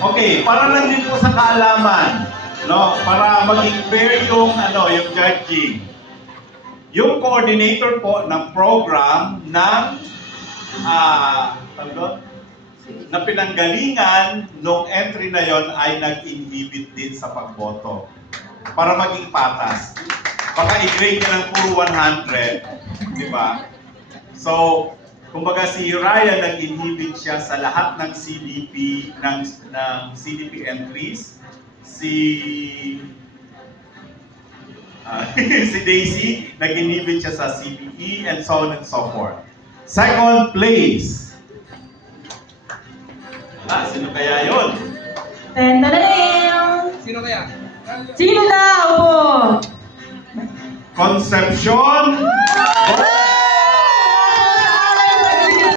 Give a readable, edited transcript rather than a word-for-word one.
Okay, para lang din po sa kaalaman, no? Para maging fair yung yung judging. Yung coordinator po ng program ng na pinanggalingan nung entry na yon ay nag-inhibit din sa pagboto para maging patas. Baka i-grade niya ng puro 100, di ba? So, kumbaga si Ryan nag-inhibit siya sa lahat ng CDP ng CDP entries. Si Daisy nag-inhibit siya sa CBE and so on and so forth. Second place. Sino kaya yon? Tentadadam! Sino kaya? Sino daw po? Concepcion